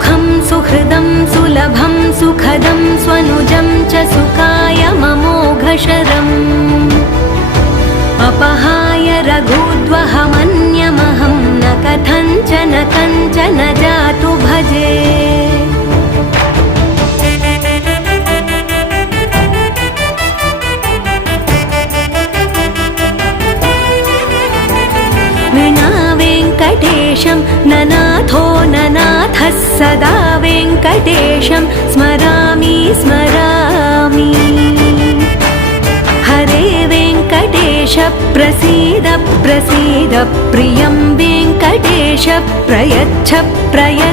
सुखं सुहृदं सुलभं सुखदं स्वनुजं च सुखाय ममोघशरम् अपहाय रघुद्वहमन्यमहं न कथञ्चन जातु भजे। विना वेङ्कटेशं ननाथो ननाथः सदा वेङ्कटेशं स्मरामि स्मरामि। हरे वेङ्कटेश प्रसीद प्रसीद प्रियं वेङ्कटेश प्रयच्छ प्रयच्छ।